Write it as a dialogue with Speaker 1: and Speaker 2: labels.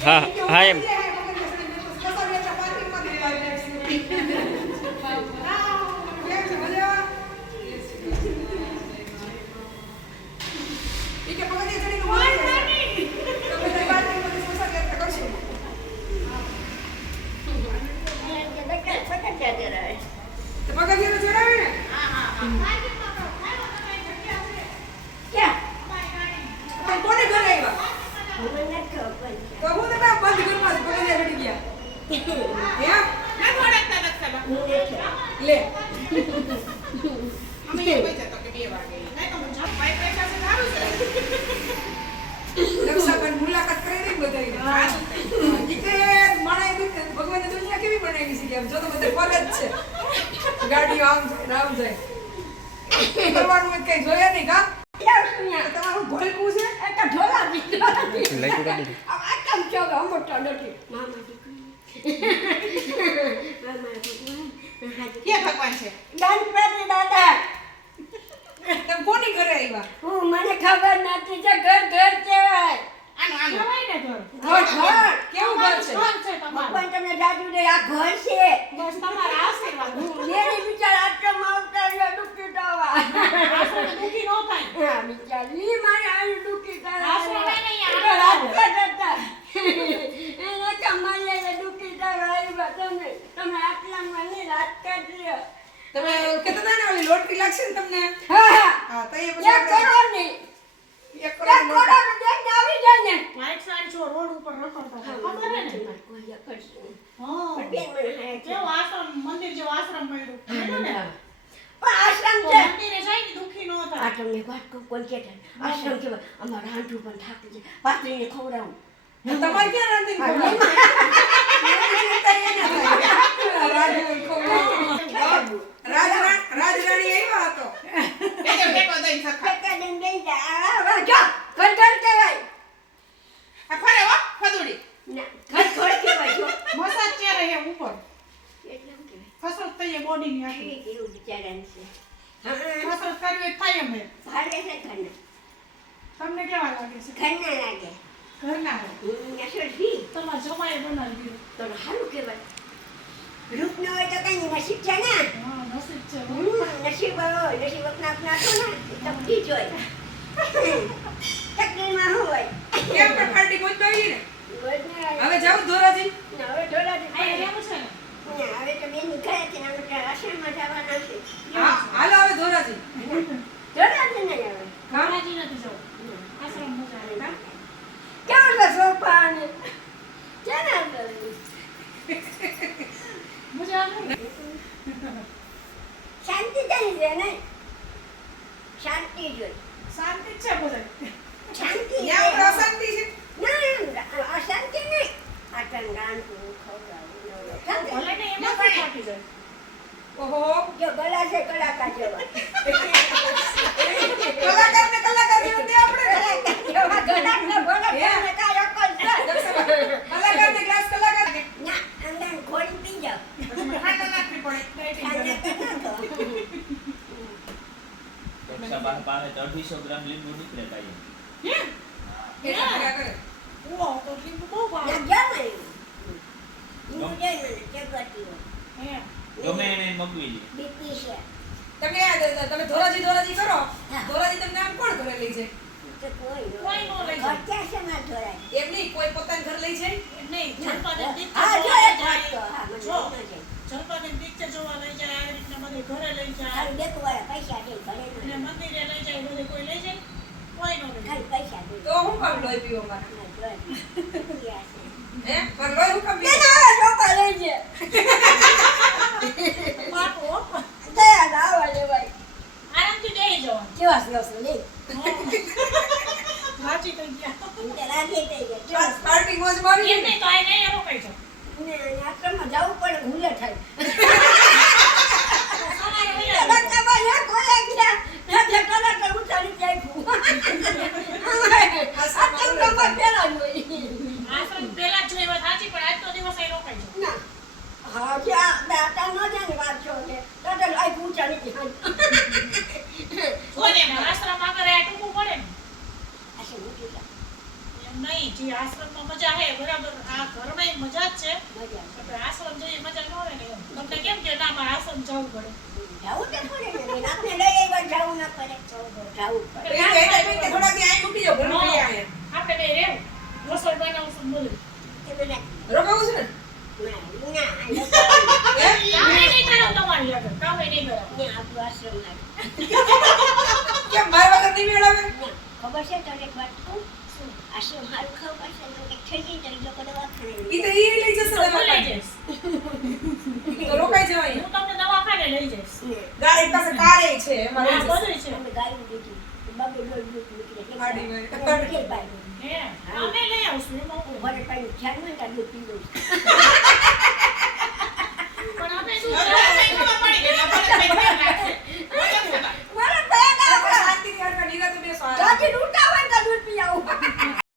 Speaker 1: હા હા એમ.
Speaker 2: આવ્યા તો હું એમ લે મુલાકાત કરી રહી બધાય ભગવાને દુનિયા કેવી બનાવી છે કે આમ? જો તો બધે ફરજ છે. ગાડીઓ આમ જાય આમ જાય. કરવાનું કઈ જોયા નહીં કા? તો છે
Speaker 1: લાઈટો કાઢી દે
Speaker 2: તમે કોની ઘરે આવ્યા
Speaker 3: મને ખબર નથી જે ઘર ઘર કહેવાય.
Speaker 2: ઘર. ઘર કેવું ઘર છે?
Speaker 3: ભગવાન તમને જાજુ દે આ ઘર છે. મેરી બિચાર આશ્રમમાં આવતા રહ્યા દુઃખી થવા હા બિચારી મારે આનું દુઃખી કરે
Speaker 4: આશ્રમે નહીં,
Speaker 3: એ તો રાજકોટ એને કમાઈને એને દુઃખી થવા આવ્યા તમે. તમે રહ્યો
Speaker 2: તમે કહેતા હતા ને ઓલી લોટરી લાગશે ને તમને?
Speaker 3: હા હા.
Speaker 2: તો એ પછી
Speaker 3: એક કરોડ નહીં
Speaker 2: એક
Speaker 3: એક
Speaker 2: કરોડ
Speaker 3: કરોડ રૂપિયા આવી જાય ને.
Speaker 4: રોડ ઉપર રખડતા હતા. ખબર હે ને?
Speaker 3: કોઈ
Speaker 4: આશ્રમ
Speaker 3: કે આશ્રમ છે. અમારા હાંઠું પણ થાકી જાય પાતળીને ખવડાવું.
Speaker 2: તમારે ક્યાં રાંધીને ખવડાવવું? એની ચિંતા એને થાય. રાજુ ખવડાવવું. રાજરા- રાજરાણી આવ્યા હતો
Speaker 3: ટકા દઈને બેસી જાય. આ, આ, જો, ઘર ઘર કહેવાય. ના, ઘર ઘર કહેવાય, જો.
Speaker 4: મસાજ ચેરે હે ઉપર
Speaker 3: એટલે શું કહેવાય? એવું બિચારાને છે.
Speaker 4: કસરત કરવી હોય થાય એમ
Speaker 3: ભારે છે ઘરના.
Speaker 4: તમને કેવા લાગે છે?
Speaker 3: ઘરના લાગે.
Speaker 4: ઘરના હે.
Speaker 3: હમ,
Speaker 4: તમારા જમાઈએ બનાવી
Speaker 3: તો સારું કહેવાય. રૂપ ન હોય તો કઈ નસીબ છે ને?
Speaker 4: નસીબ છે.
Speaker 3: નસીબ હોય, નસીબ અપના અપના હતો ને તો જ હોય. તકદીરમાં હોય?
Speaker 2: કેમ પાર્ટી પહોંચવાઈ ને. હવે જાઉં ધોરાજી.
Speaker 3: હવે ઢોલાજી
Speaker 4: અહીંયા છે ને
Speaker 3: હવે
Speaker 2: હાલો હવે ધોરાજી.
Speaker 3: ઢોલાજી નહીં આવે
Speaker 4: ઘોડાજી નથી જવું. આશ્રમ મજા
Speaker 3: કેવું છે સોફા કેના
Speaker 4: મજા આવે
Speaker 3: શાંતિ થઈ છે ને? શાંતિ જોઈ.
Speaker 4: શાંતિ છે બોલે
Speaker 3: શાંતિ
Speaker 2: ત્યાં
Speaker 3: છે.
Speaker 2: પ્રશાંતિ છે
Speaker 3: ના અશાંતિ નહીં આટણ રાંધવું ખવડાવવું શાંતિ.
Speaker 4: ભલે ને એમાં પણ થાકી જાય
Speaker 3: ગળા છે કલાકાર જેવા.
Speaker 2: કલાકાર ને કલાકાર જેવું તે આપણે
Speaker 3: જેવા. ગળા ને ભલે કોઈને કાય અકલ છે.
Speaker 2: કલાકાર ને ગ્લાસ કલાકાર ને
Speaker 3: ના, અંદર ઘોડી પી જાવ
Speaker 2: ખાંડ નાખવી પડે.
Speaker 3: તો
Speaker 5: અઢીસો ગ્રામ લીંબુ નીકળે કાંઈ.
Speaker 4: હે
Speaker 2: એટલે ભેગા કરે
Speaker 4: ઓહ તો લીંબુ બહુ ભાવે
Speaker 3: ના, જમાય. હું જઈ મને જગવતીઓ.
Speaker 4: હે
Speaker 5: ગમે એને મગવી લે.
Speaker 3: બીપી છે.
Speaker 2: તમે આ તમે ધોરાજી ધોરાજી કરો. ધોરાજી તમને આમ કોણ ઘરે લઈ જાય?
Speaker 3: તો એ. હા, મને
Speaker 4: જો,
Speaker 3: ન જાય.
Speaker 4: જલપાને દીકતે જોવા લઈ જાય આવી રીતના બધે ઘરે લઈ જાય.
Speaker 3: ખાલી બેકવાળા પૈસા દે, ઘરે ન
Speaker 4: અને
Speaker 3: જાય.
Speaker 4: મંદિરે લઈ જાય બધે કોઈ લઈ જાય કોઈ નો લઈ
Speaker 3: ખાલી પૈસા દે.
Speaker 2: તો હું કામ લોહી પીવો મારા? હે પણ લોહી હું કામ પીવો
Speaker 3: ના, હવે છોકરા લઈ જાય.
Speaker 4: બાપુ હો.
Speaker 3: દયા ના આવવા દેવાય.
Speaker 4: આરામથી જવાનું
Speaker 3: કેવા શ્લોક લે.
Speaker 4: રાજી થઈ ગયા
Speaker 3: તો રાજી થઈ ગઈ.
Speaker 2: પાર્ટી મોજ મારી
Speaker 4: એમ નહીં તો આ નહીં કઈ જાઓ
Speaker 3: ને આશ્રમમાં જવું પડે ભૂલે થાય ગયા હા ક્યાં બેટા ન જાણે વાત છો લાઈ પૂછાડી ધ્યાન
Speaker 4: જોને આશ્રમ કરે આ ટૂંકું પડે ને.
Speaker 3: આશે ઉઠી
Speaker 4: નહીં જી આશ્રમમાં મજા હે બરાબર. આ ઘરમાં મજા જ છે. આપણે આશ્રમ જઈએ મજા ન આવે ને એમ. તમને કેમ કે ના મારે આશ્રમ જવું પડે.
Speaker 3: જવું તો પડે ને આપણે લઈ આવ્યા જવું ના પડે જવું પડે.
Speaker 2: જવું પડે હોય કે થોડાક દી અહીં મૂકી જાઓ, ભલે નહીં આવે.
Speaker 4: આપણે બે રહેવું રસોઈ બનાવશું બધું
Speaker 3: કે બધા
Speaker 2: રોકાવું છે ને?
Speaker 3: ના ના આ લોકો
Speaker 2: હે?
Speaker 4: કામે નહીં કરાવું તમારી આગળ કામે નહીં કરાવું
Speaker 3: ને આપણું આશ્રમ લાગે
Speaker 2: કેમ મારા વગર નહીં મેળાવે?
Speaker 3: ખબર છે તને એક વાત કહું? આશ્રમ સારું ખબર છે તો કંઈક થઈ જાય તો લોકો દવાખાને
Speaker 2: ઈ તો ઈ લઈ જશે
Speaker 4: તો હું લઈ
Speaker 2: દવાખાને. તો રોકાઈ જવાય.
Speaker 4: હું તમને દવાખાને લઈ જઈશ.
Speaker 2: ગાડી પાસે કારે છે એમાં
Speaker 4: આ બધું છે.
Speaker 3: અમે ગાયું દીધી બબે ડોલ દૂધ નીકળે
Speaker 2: ગાડી માં.
Speaker 3: એટલે કે ભાઈ.
Speaker 4: હે અમે લઈ આવશું. એમાં કોઈ
Speaker 3: ભરે પાણી ધ્યાન પી લઉં